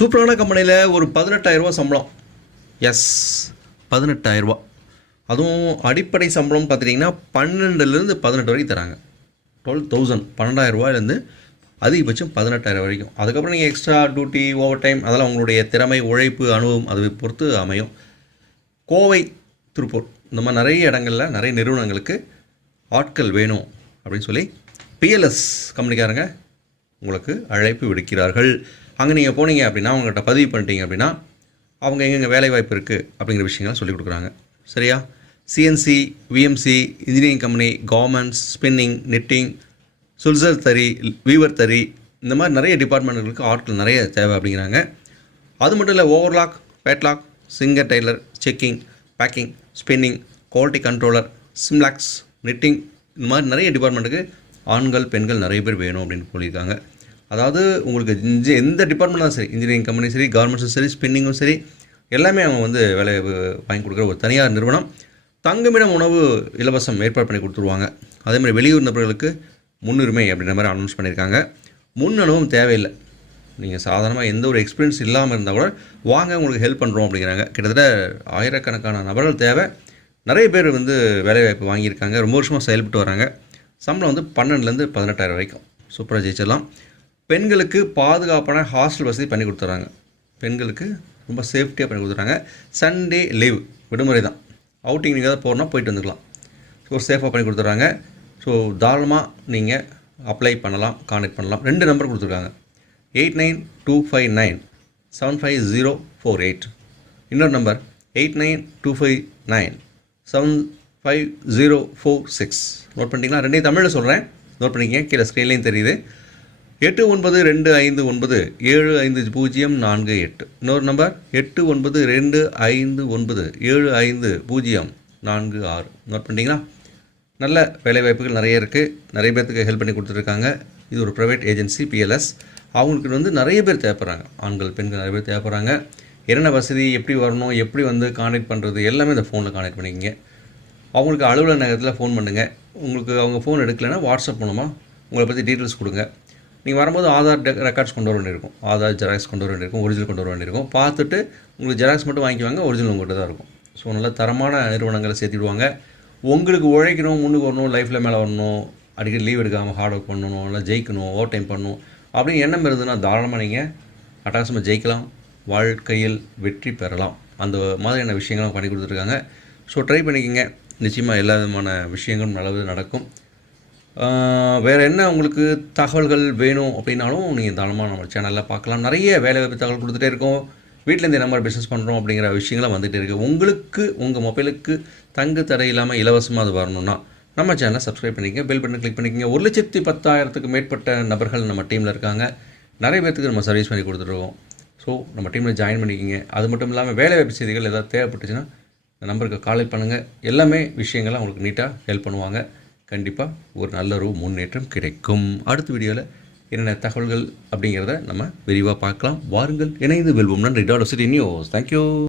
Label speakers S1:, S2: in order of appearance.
S1: சூப்பரான கம்பெனியில் ஒரு பதினெட்டாயிரரூபா சம்பளம். எஸ் பதினெட்டாயிரரூபா அதுவும் அடிப்படை சம்பளம் பார்த்துட்டிங்கன்னா பன்னெண்டுலேருந்து பதினெட்டு வரைக்கும் தராங்க. டுவெல் தௌசண்ட் பன்னெண்டாயிரரூபாயிலேருந்து அதிகபட்சம் பதினெட்டாயிரம் வரைக்கும். அதுக்கப்புறம் நீங்கள் எக்ஸ்ட்ரா டியூட்டி ஓவர் டைம் அதெல்லாம் உங்களுடைய திறமை உழைப்பு அனுபவம் அதை பொறுத்து அமையும். கோவை திருப்பூர் இந்த மாதிரி நிறைய இடங்களில் நிறைய நிறுவனங்களுக்கு ஆட்கள் வேணும் அப்படின்னு சொல்லி பிஎல்எஸ் கம்பெனிக்காரங்க உங்களுக்கு அழைப்பு விடுக்கிறார்கள். அங்கே நீங்கள் போனீங்க அப்படின்னா அவங்ககிட்ட பதிவு பண்ணிட்டீங்க அப்படின்னா அவங்க எங்கெங்கே வேலை வாய்ப்பு இருக்குது அப்படிங்கிற விஷயங்களை சொல்லிக் கொடுக்குறாங்க. சரியா? CNC VMC engineering company governments spinning netting Sulzer தறி வீவர் தறி இந்த மாதிரி நிறைய டிபார்ட்மெண்ட்டுகளுக்கு ஆட்கள் நிறைய தேவை அப்படிங்கிறாங்க. அது மட்டும் இல்லை overlock flatlock singer tailor checking packing spinning quality controller சிம்லாக்ஸ் knitting இந்த மாதிரி நிறைய டிபார்ட்மெண்ட்டுக்கு ஆண்கள் பெண்கள் நிறைய பேர் வேணும் அப்படின்னு சொல்லியிருக்காங்க. அதாவது உங்களுக்கு இன்ஜி எந்த டிபார்ட்மெண்ட்டும் சரி இன்ஜினியரிங் கம்பெனியும் சரி கவர்மெண்ட்ஸும் சரி ஸ்பின்னிங்கும் சரி எல்லாமே அவங்க வந்து வேலை வாங்கி கொடுக்குற ஒரு தனியார் நிறுவனம். தங்குமிடம் உணவு இலவசம் ஏற்பாடு பண்ணி கொடுத்துருவாங்க. அதே மாதிரி வெளியூர் நபர்களுக்கு முன்னுரிமை அப்படின்ற மாதிரி அனௌன்ஸ் பண்ணியிருக்காங்க. முன் அனுபவம் தேவையில்லை. நீங்கள் சாதாரணமாக எந்த ஒரு எக்ஸ்பீரியன்ஸ் இல்லாமல் இருந்தால் கூட வாங்க உங்களுக்கு ஹெல்ப் பண்ணுறோம் அப்படிங்கிறாங்க. கிட்டத்தட்ட ஆயிரக்கணக்கான நபர்கள் தேவை. நிறைய பேர் வந்து வேலைவாய்ப்பு வாங்கியிருக்காங்க. ரொம்ப வருஷமாக செயல்பட்டு வராங்க. சம்பளம் வந்து பன்னெண்டுலேருந்து பதினெட்டாயிரம் வரைக்கும். சூப்பராக ஜெயிச்சிடலாம். பெண்களுக்கு பாதுகாப்பான ஹாஸ்டல் வசதி பண்ணி கொடுத்துட்றாங்க. பெண்களுக்கு ரொம்ப சேஃப்டியாக பண்ணி கொடுத்துட்றாங்க. சண்டே லீவ் விடுமுறை தான். அவுட்டிங் நீங்கள் தான் போகிறோன்னா போயிட்டு வந்துக்கலாம். ஸோ சேஃபாக பண்ணி கொடுத்துட்றாங்க. ஸோ தாராளமாக நீங்கள் அப்ளை பண்ணலாம் கான்டெக்ட் பண்ணலாம். ரெண்டு நம்பர் கொடுத்துருக்காங்க. Eight nine two five nine seven five zero four eight இன்னொரு number eight nine two five nine seven five zero four six note பண்ணிட்டீங்களா? ரெண்டையும் தமிழில் சொல்கிறேன் நோட் பண்ணிக்கங்க. கீழே ஸ்க்ரீன்லேயும் தெரியுது. எட்டு ஒன்பது ரெண்டு ஐந்து ஒன்பது ஏழு ஐந்து பூஜ்ஜியம் நான்கு எட்டு. இன்னொரு நம்பர் எட்டு ஒன்பது ரெண்டு ஐந்து ஒன்பது ஏழு ஐந்து பூஜ்ஜியம் நான்கு ஆறு. நோட் பண்ணிட்டீங்களா? நல்ல வேலைவாய்ப்புகள் நிறைய இருக்குது நிறைய பேர்த்துக்கு ஹெல்ப் பண்ணி கொடுத்துருக்காங்க. இது ஒரு ப்ரைவேட் ஏஜென்சி பிஎல்எஸ் அவங்களுக்கு வந்து நிறைய பேர் தேவைப்படுறாங்க. ஆண்கள் பெண்கள் நிறைய பேர் தேவைப்படுறாங்க. என்னென்ன வசதி எப்படி வரணும் எப்படி வந்து கான்டாக்ட் பண்ணுறது எல்லாமே இந்த ஃபோனில் கான்டாக்ட் பண்ணிக்கங்க. அவங்களுக்கு அலுவலக நேரத்தில் ஃபோன் பண்ணுங்கள் உங்களுக்கு அவங்க ஃபோன் எடுக்கலைன்னா வாட்ஸ்அப் மூலமாக உங்களை பற்றி டீட்டெயில்ஸ் கொடுங்க. நீங்கள் வரும்போது ஆதார் ரெக்கார்ட்ஸ் கொண்டு வர வேண்டியிருக்கும். ஆதார் ஜெராக்ஸ் கொண்டு வர வேண்டியிருக்கும். ஒரிஜினல் கொண்டு வர வேண்டியிருக்கும். பார்த்துட்டு உங்களுக்கு ஜெராக்ஸ் மட்டும் வாங்கிக்குவாங்க ஒரிஜினல் உங்கள்கிட்ட தான் இருக்கும். ஸோ நல்ல தரமான நிறுவனங்களை சேர்த்திடுவாங்க உங்களுக்கு உழைக்கணும் முன்னுக்கு வரணும் லைஃப்பில் மேலே வரணும் அடிக்கடி லீவ் எடுக்காமல் ஹார்ட் ஒர்க் பண்ணணும் நல்லா ஜெயிக்கணும் ஓவர் டைம் பண்ணணும் அப்படின்னு எண்ணம் இருந்ததுன்னா தாராளமாக நீங்கள் அட்டகாசமாக ஜெயிக்கலாம். வாழ்க்கையில் வெற்றி பெறலாம். அந்த மாதிரியான விஷயங்களும் பண்ணி கொடுத்துருக்காங்க. ஸோ ட்ரை பண்ணிக்கோங்க. நிச்சயமாக எல்லா விதமான விஷயங்களும் நல்லது நடக்கும். வேறு என்ன உங்களுக்கு தகவல்கள் வேணும் அப்படின்னாலும் நீங்கள் தாராளமாக நம்ம சேனலில் பார்க்கலாம். நிறைய வேலைவாய்ப்பு தகவல் கொடுத்துட்டே இருக்கோம். வீட்டிலேருந்து நம்ம பிஸ்னஸ் பண்ணுறோம் அப்படிங்கிற விஷயங்கள்லாம் வந்துகிட்டே இருக்குது உங்களுக்கு உங்கள் மொபைலுக்கு தங்கு தடை இல்லாமல் இலவசமாக அது வரணும்னா நம்ம சேனலை சப்ஸ்கிரைப் பண்ணிக்கங்க பெல் பட்டன் கிளிக் பண்ணிக்கங்க. ஒரு லட்சத்தி பத்தாயிரத்துக்கு மேற்பட்ட நபர்கள் நம்ம டீமில் இருக்காங்க. நிறைய பேர்த்துக்கு நம்ம சர்வீஸ் பண்ணி கொடுத்துருக்கோம் ஸோ நம்ம டீமில் ஜாயின் பண்ணிக்கிங்க. அது மட்டும் இல்லாமல் வேலைவாய்ப்பு செய்திகள் ஏதாவது தேவைப்பட்டுச்சுன்னா இந்த நம்பருக்கு கால் பண்ணுங்கள் எல்லாமே விஷயங்கள்லாம் அவங்களுக்கு நீட்டாக ஹெல்ப் பண்ணுவாங்க. கண்டிப்பாக ஒரு நல்ல ஒரு முன்னேற்றம் கிடைக்கும். அடுத்த வீடியோவில் என்னென்ன தகவல்கள் அப்படிங்கிறத நம்ம விரிவாக பார்க்கலாம். வாருங்கள் இணைந்து வெல்வோம். நன்றி. Dot city news thank you